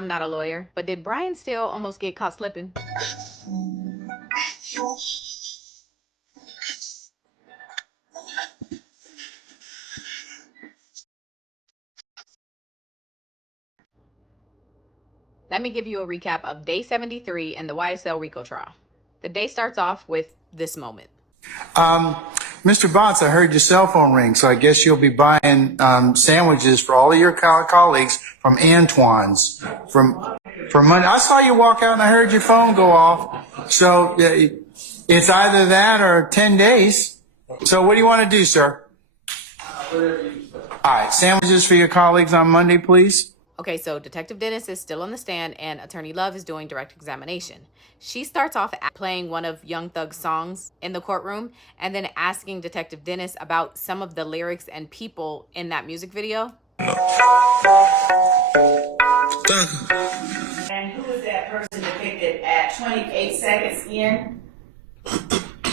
I'm not a lawyer, but did Brian Steele almost get caught slipping? Let me give you a recap of day 73 in the YSL RICO trial. The day starts off with this moment. Mr. Botts, I heard your cell phone ring, so I guess you'll be buying sandwiches for all of your colleagues from Antoine's from Monday. I saw you walk out and I heard your phone go off. So it's either that or 10 days. So what do you want to do, sir? Whatever you say. All right, sandwiches for your colleagues on Monday, please. Okay, so Detective Dennis is still on the stand and Attorney Love is doing direct examination. She starts off playing one of Young Thug's songs in the courtroom and then asking Detective Dennis about some of the lyrics and people in that music video. And who is that person depicted at 28 seconds in?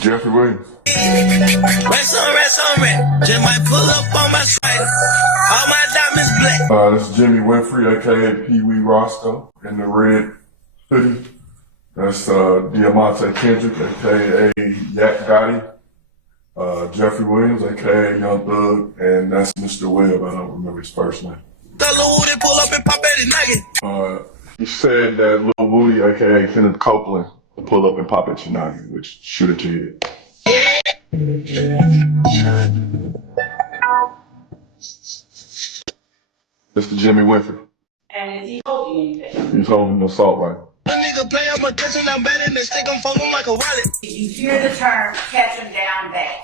Jeffrey Williams. Rest on rent. Just might pull up on my side. All my diamonds black. This is Jimmy Winfrey, aka Pee Wee Roscoe, in the red hoodie. That's Diamante Kendrick, aka Yak Gotti. Jeffrey Williams, aka Young Thug, and that's Mr. Webb. I don't remember his first name. Pull up and pop at it nugget. He said that Lil Woody, aka Kenneth Copeland, will pull up and pop at your nugget, which shoot at your head. Mr. Jimmy Winfrey. And is he holding anything? He's holding an assault rifle. A nigga play up my attention, I'm better than stick, I'm folding like a wallet. Did you hear the term catch him down bad?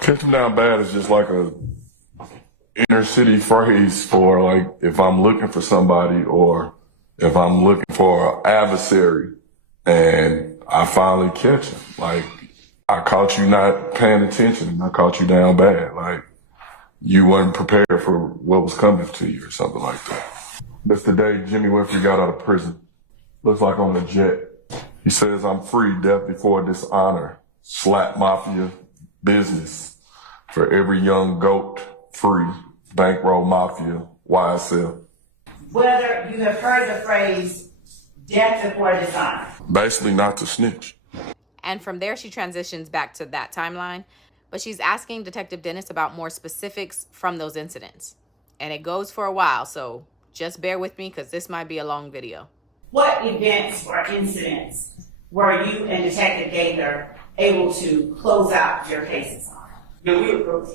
Catch him down bad is just like a inner city phrase for like if I'm looking for somebody or if I'm looking for an adversary and I finally catch him. Like I caught you not paying attention and I caught you down bad. Like you weren't prepared for what was coming to you or something like that. That's the day Jimmy Winfrey got out of prison. Looks like on the jet. He says, I'm free, death before dishonor. Slap mafia business. For every young goat, free. Bankroll mafia, YSL. Whether you have heard the phrase death before dishonor. Basically not to snitch. And from there, she transitions back to that timeline, but she's asking Detective Dennis about more specifics from those incidents. And it goes for a while, so just bear with me because this might be a long video. What events or incidents were you and Detective Gaither able to close out your cases on? No, we approach.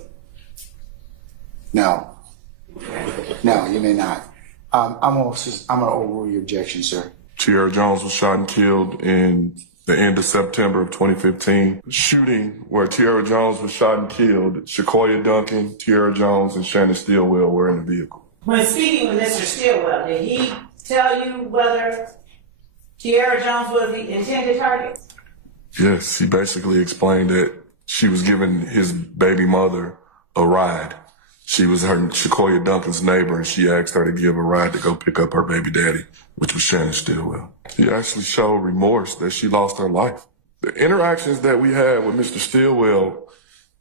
No, you may not. I'm gonna overrule your objection, sir. Tierra Jones was shot and killed in the end of September of 2015. The shooting where Tierra Jones was shot and killed, Shakoya Duncan, Tierra Jones, and Shannon Stillwell were in the vehicle. When speaking with Mr. Stillwell, did he tell you whether Tierra Jones was the intended target? Yes, he basically explained that she was giving his baby mother a ride. She was her Shakoya Duncan's neighbor, and she asked her to give a ride to go pick up her baby daddy, which was Shannon Stillwell. He actually showed remorse that she lost her life. The interactions that we had with Mr. Stillwell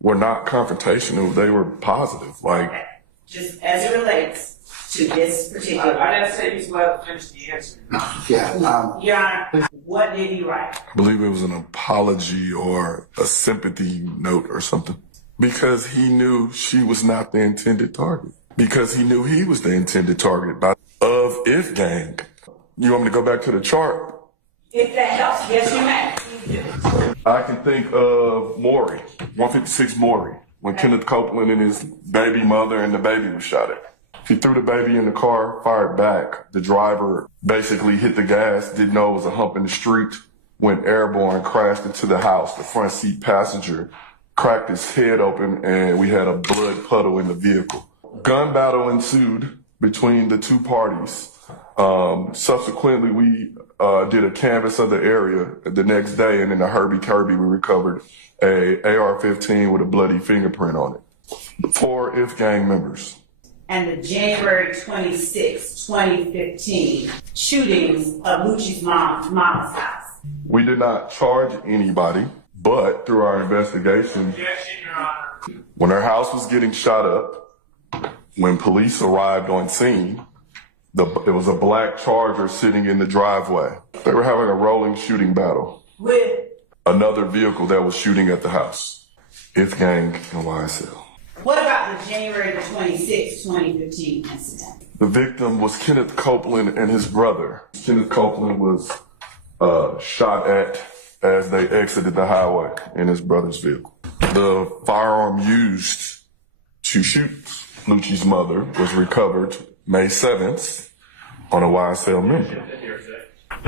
were not confrontational. They were positive. Like, okay. Just as it relates to this particular. I didn't say you let finish the answer. Yeah. Your Honor, what did he write? I believe it was an apology or a sympathy note or something. Because he knew she was not the intended target. Because he knew he was the intended target of IF gang. You want me to go back to the chart? If that helps, yes, you may. I can think of Maury, 156 Maury, when Kenneth Copeland and his baby mother and the baby was shot at. He threw the baby in the car, fired back. The driver basically hit the gas, didn't know it was a hump in the street, went airborne, crashed into the house. The front seat passenger cracked his head open, and we had a blood puddle in the vehicle. Gun battle ensued between the two parties. Subsequently, we did a canvass of the area the next day, and in the Herbie Kirby, we recovered a AR-15 with a bloody fingerprint on it. 4 IF gang members. And the January 26, 2015 shootings of Lucci's mama's house. We did not charge anybody, but through our investigation, when her house was getting shot up, when police arrived on scene, It was a black Charger sitting in the driveway. They were having a rolling shooting battle with another vehicle that was shooting at the house. IF gang and YSL. What about the January the 26th, 2015 incident? The victim was Kenneth Copeland and his brother. Kenneth Copeland was shot at as they exited the highway in his brother's vehicle. The firearm used to shoot Lucci's mother was recovered May 7th on a YSL member.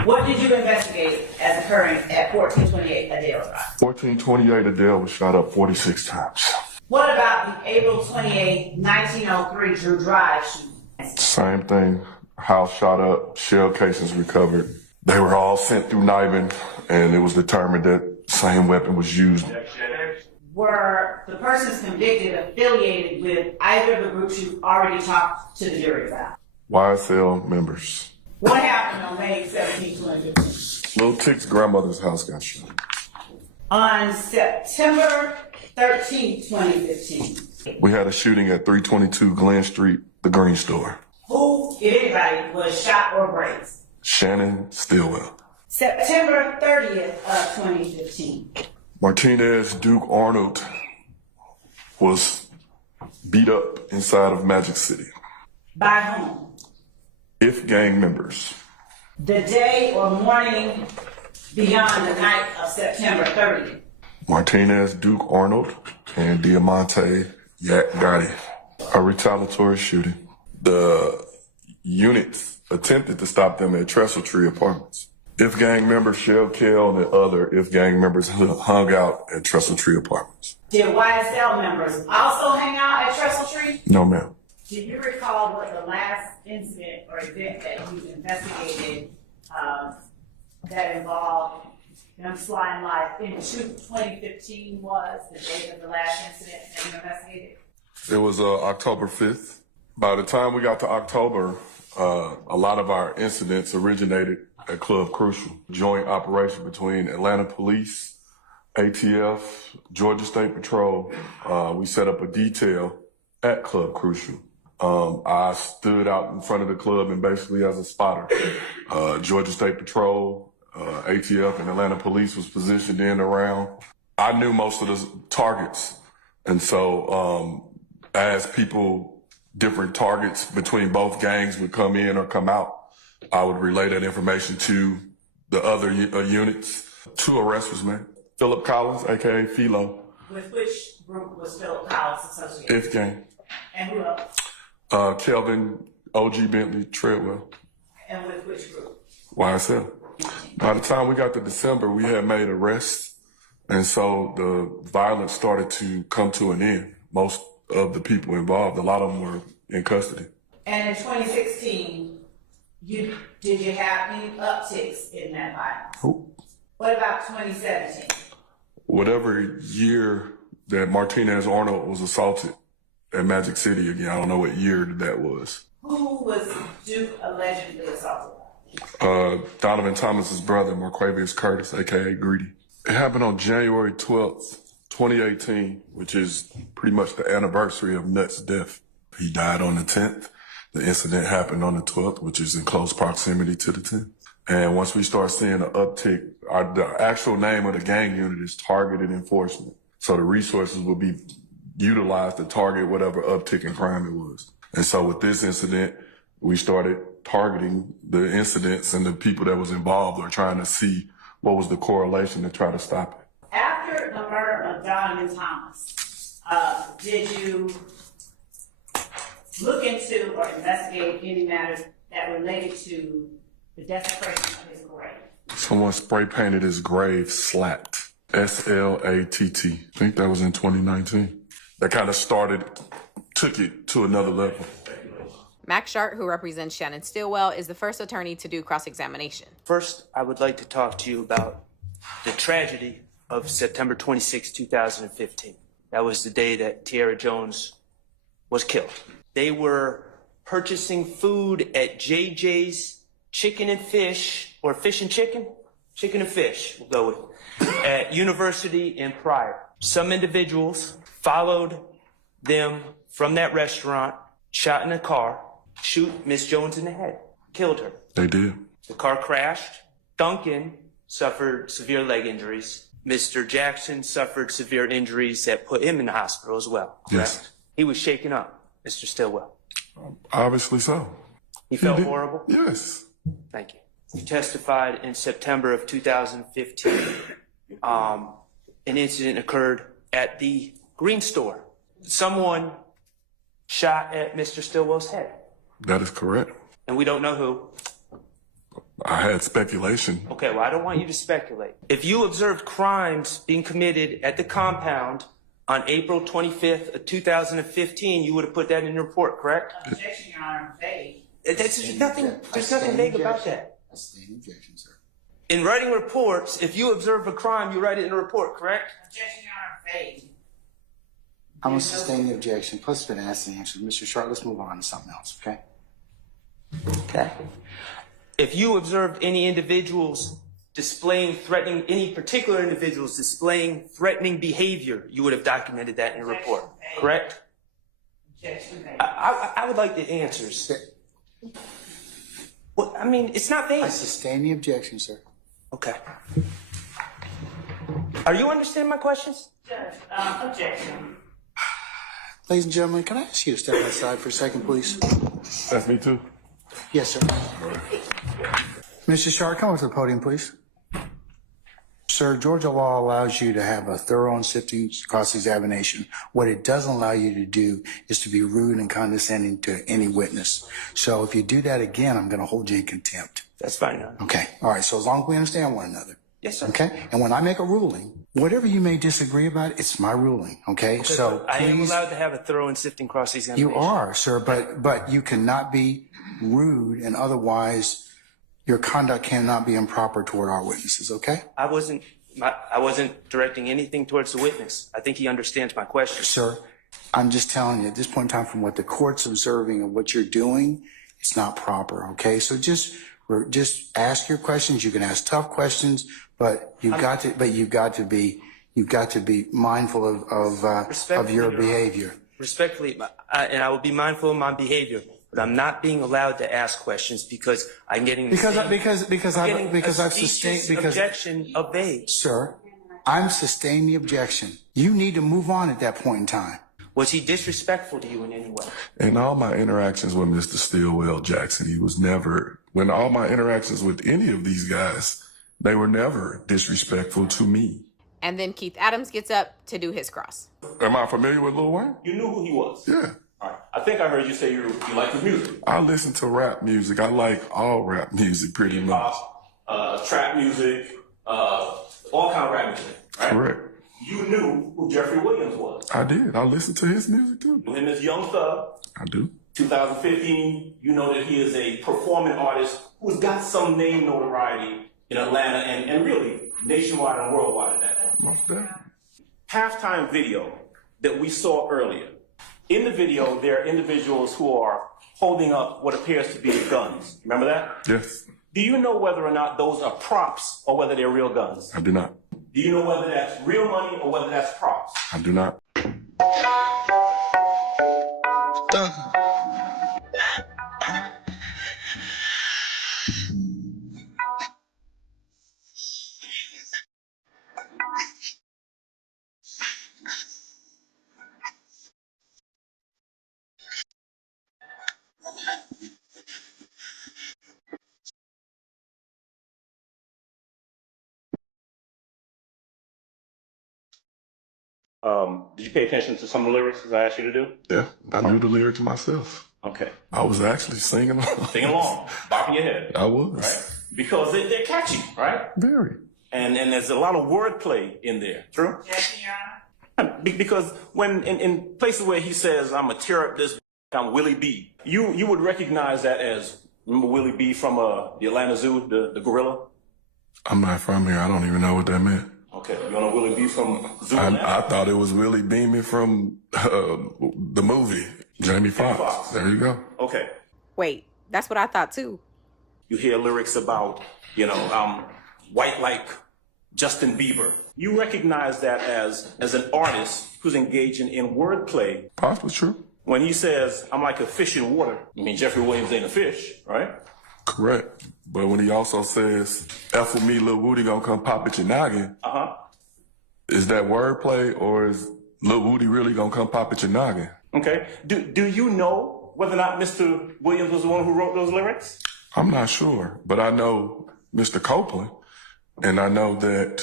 What did you investigate as occurring at 1428 Adele Drive? 1428 Adele was shot up 46 times. What about the April 28, 1903 Drew Drive shooting? Same thing. House shot up, shell casings recovered. They were all sent through NIBIN, and it was determined that the same weapon was used. Were the persons convicted affiliated with either of the groups you've already talked to the jury about? YSL members. What happened on May 17, 2015? Lil Tick's grandmother's house got shot. On September 13, 2015. We had a shooting at 322 Glen Street, the Green Store. Who, if anybody, was shot or grazed? Shannon Stillwell. September 30th of 2015. Martinez Duke Arnold was beat up inside of Magic City. By whom? IF gang members. The day or morning beyond the night of September 30th. Martinez Duke Arnold and Diamante Yak Gotti. A retaliatory shooting. The units attempted to stop them at Trestle Tree Apartments. IF gang member Shell Kell and the other IF gang members hung out at Trestle Tree Apartments. Did YSL members also hang out at Trestle Tree? No, ma'am. Do you recall what the last incident or event that you investigated that involved them flying life into 2015 was, the date of the last incident that you investigated? It was October 5th. By the time we got to October, a lot of our incidents originated at Club Crucial. Joint operation between Atlanta Police, ATF, Georgia State Patrol. We set up a detail at Club Crucial. I stood out in front of the club and basically as a spotter. Georgia State Patrol, ATF, and Atlanta Police was positioned in and around. I knew most of the targets. And so as people, different targets between both gangs would come in or come out, I would relay that information to the other units. 2 arrests was made. Philip Collins, a.k.a. Philo. With which group was Philip Collins associated? IF gang. And who else? Kelvin, OG Bentley, Treadwell. And with which group? YSL. By the time we got to December, we had made arrests. And so the violence started to come to an end. Most of the people involved, a lot of them were in custody. And in 2016, did you have any upticks in that violence? Who? What about 2017? Whatever year that Martinez Arnold was assaulted at Magic City again, I don't know what year that was. Who was Duke allegedly assaulted? Donovan Thomas's brother, Marquavius Curtis, a.k.a. Greedy. It happened on January 12th, 2018, which is pretty much the anniversary of Nutt's death. He died on the 10th. The incident happened on the 12th, which is in close proximity to the 10th. And once we start seeing an uptick, the actual name of the gang unit is Targeted Enforcement. So the resources will be utilized to target whatever uptick in crime it was. And so with this incident, we started targeting the incidents and the people that was involved or trying to see what was the correlation to try to stop it. After the murder of Donovan Thomas, did you look into or investigate any matters that related to the desecration of his grave? Someone spray painted his grave Slatt. SLATT. I think that was in 2019. That kind of took it to another level. Max Shart, who represents Shannon Stillwell, is the first attorney to do cross-examination. First, I would like to talk to you about the tragedy of September 26, 2015. That was the day that Tierra Jones was killed. They were purchasing food at JJ's Chicken and Fish, or Fish and Chicken? Chicken and Fish, we'll go with, at University in Pryor. Some individuals followed them from that restaurant, shot in a car, shoot Miss Jones in the head, killed her. They did. The car crashed. Duncan suffered severe leg injuries. Mr. Jackson suffered severe injuries that put him in the hospital as well, correct? Yes. He was shaken up, Mr. Stillwell. Obviously so. He felt did. horrible? Yes. Thank you. You testified in September of 2015. An incident occurred at the Green Store. Someone shot at Mr. Stillwell's head. That is correct. And we don't know who. I had speculation. Okay, well, I don't want you to speculate. If you observed crimes being committed at the compound on April 25th of 2015, you would have put that in your report, correct? Objection, Your Honor, vague. There's nothing vague about that. I stand objection, sir. In writing reports, if you observe a crime, you write it in a report, correct? Objection, Your Honor, vague. I'm gonna sustain the objection. Plus, it's been asked and answered. Mr. Sharp, let's move on to something else, okay? Okay. If you observed any individuals any particular individuals displaying threatening behavior, you would have documented that in your report, correct? Objection, vague. I would like the answers. Well, I mean, it's not vague. I sustain the objection, sir. Okay. Are you understanding my questions? Judge, objection. Ladies and gentlemen, can I ask you to step outside for a second, please? That's me too. Yes, sir. Mr. Sharp, come up to the podium, please. Sir, Georgia law allows you to have a thorough and sifting cross-examination. What it doesn't allow you to do is to be rude and condescending to any witness. So if you do that again, I'm going to hold you in contempt. That's fine, Your Honor. Okay. All right. So as long as we understand one another. Yes, sir. Okay. And when I make a ruling, whatever you may disagree about, it's my ruling. Okay. So I am please, allowed to have a thorough and sifting cross-examination. you are, sir, but you cannot be rude and otherwise your conduct cannot be improper toward our witnesses. Okay. I wasn't directing anything towards the witness. I think he understands my question. Sir, I'm just telling you at this point in time, from what the court's observing and what you're doing, it's not proper. Okay. So just ask your questions. You can ask tough questions, but you've got to be mindful of your behavior. Respectfully, and I will be mindful of my behavior, but I'm not being allowed to ask questions because I'm getting Because I've sustained objection of vague. Sir, I'm sustaining the objection. You need to move on at that point in time. Was he disrespectful to you in any way? In all my interactions with Mr. Stillwell Jackson, he was never, when all my interactions with any of these guys, they were never disrespectful to me. And then Keith Adams gets up to do his cross. Am I familiar with Lil Wayne? You knew who he was? Yeah. All right. I think I heard you say you like his music. I listen to rap music. I like all rap music pretty much. Trap music, all kind of rap music, right? Correct. You knew who Jeffrey Williams was. I did. I listened to his music too. Knew him as Young Thug. I do. 2015, you know that he is a performing artist who's got some name notoriety in Atlanta and really nationwide and worldwide at that point. Most definitely. Halftime video that we saw earlier. In the video, there are individuals who are holding up what appears to be guns. Remember that? Yes. Do you know whether or not those are props or whether they're real guns? I do not. Do you know whether that's real money or whether that's props? I do not. Did you pay attention to some of the lyrics as I asked you to do? Yeah, I knew the lyrics myself. Okay. I was actually singing along. Sing along, bopping your head. I was. Right? Because they're catchy, right? Very. And there's a lot of wordplay in there. True? Objection, Your Honor. Because when in places where he says, I'm going to tear up this, I'm Willie B, you would recognize that as, remember Willie B from the Atlanta Zoo, the gorilla? I'm not from here. I don't even know what that meant. Okay, you don't know Willie B from Zoo Atlanta? I thought it was Willie Beeman from the movie, Jamie Foxx. There you go. Okay. Wait, that's what I thought too. You hear lyrics about, white like Justin Bieber. You recognize that as an artist who's engaging in wordplay. Possibly true. When he says, I'm like a fish in water, I mean, Jeffrey Williams ain't a fish, right? Correct. But when he also says, F with me, Lil Woody gonna come pop at your noggin, is that wordplay or is Lil Woody really gonna come pop at your noggin? Okay. Do you know whether or not Mr. Williams was the one who wrote those lyrics? I'm not sure, but I know Mr. Copeland, and I know that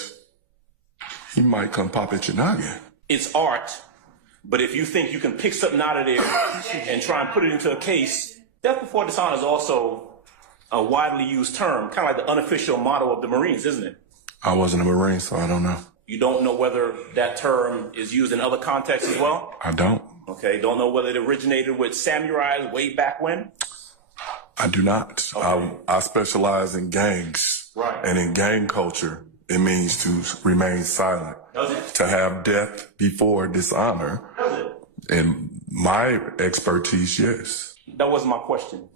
he might come pop at your noggin. It's art, but if you think you can pick something out of there and try and put it into a case, death before dishonor is also a widely used term, kind of like the unofficial motto of the Marines, isn't it? I wasn't a Marine, so I don't know. You don't know whether that term is used in other contexts as well? I don't. Okay, don't know whether it originated with samurais way back when? I do not. Okay. I specialize in gangs. Right. And in gang culture, it means to remain silent. Does it? To have death before dishonor. Does it? In my expertise, yes. That wasn't my question.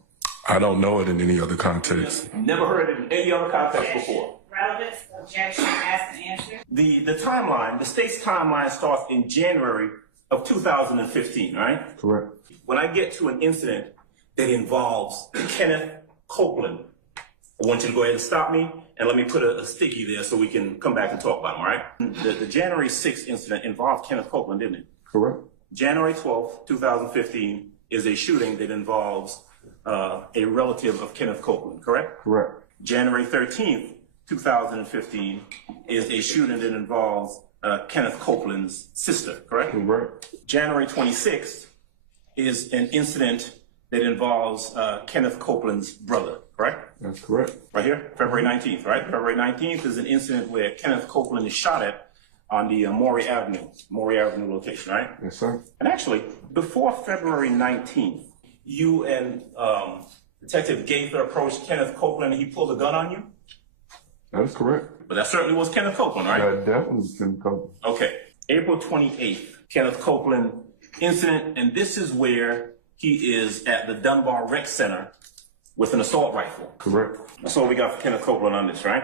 I don't know it in any other context. Never heard it in any other context before. Relevance, objection, ask and answer. The timeline, the state's timeline starts in January of 2015, right? Correct. When I get to an incident that involves Kenneth Copeland, I want you to go ahead and stop me and let me put a sticky there so we can come back and talk about him, all right? The January 6th incident involved Kenneth Copeland, didn't it? Correct. January 12th, 2015 is a shooting that involves a relative of Kenneth Copeland, correct? Correct. January 13th, 2015 is a shooting that involves Kenneth Copeland's sister, correct? Correct. January 26th is an incident that involves Kenneth Copeland's brother, correct? That's correct. Right here, February 19th, right? February 19th is an incident where Kenneth Copeland is shot at on the Maury Avenue location, right? Yes, sir. And actually, before February 19th, you and Detective Gaither approached Kenneth Copeland and he pulled a gun on you? That is correct. But that certainly was Kenneth Copeland, right? That definitely was Kenneth Copeland. Okay. April 28th, Kenneth Copeland incident, and this is where he is at the Dunbar Rec Center with an assault rifle. Correct. That's all we got for Kenneth Copeland on this, right?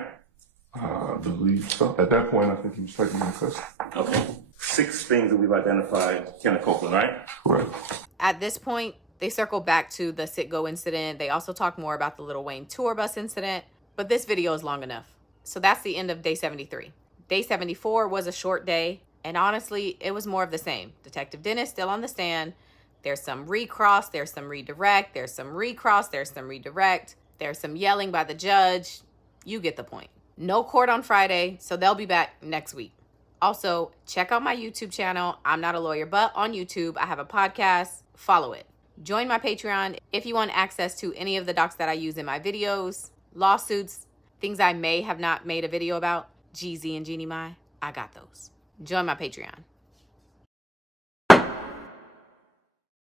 I believe so. At that point, I think he was taking my custody. Okay. 6 things that we've identified Kenneth Copeland, right? Correct. At this point, they circle back to the Citgo incident. They also talk more about the Lil Wayne tour bus incident, but this video is long enough. So that's the end of day 73. Day 74 was a short day, and honestly, it was more of the same. Detective Dennis still on the stand. There's some recross, there's some redirect, there's some recross, there's some redirect, there's some yelling by the judge. You get the point. No court on Friday, so they'll be back next week. Also, check out my YouTube channel. I'm Not a Lawyer, but on YouTube, I have a podcast. Follow it. Join my Patreon if you want access to any of the docs that I use in my videos, lawsuits, things I may have not made a video about. GZ and Jeannie Mai, I got those. Join my Patreon.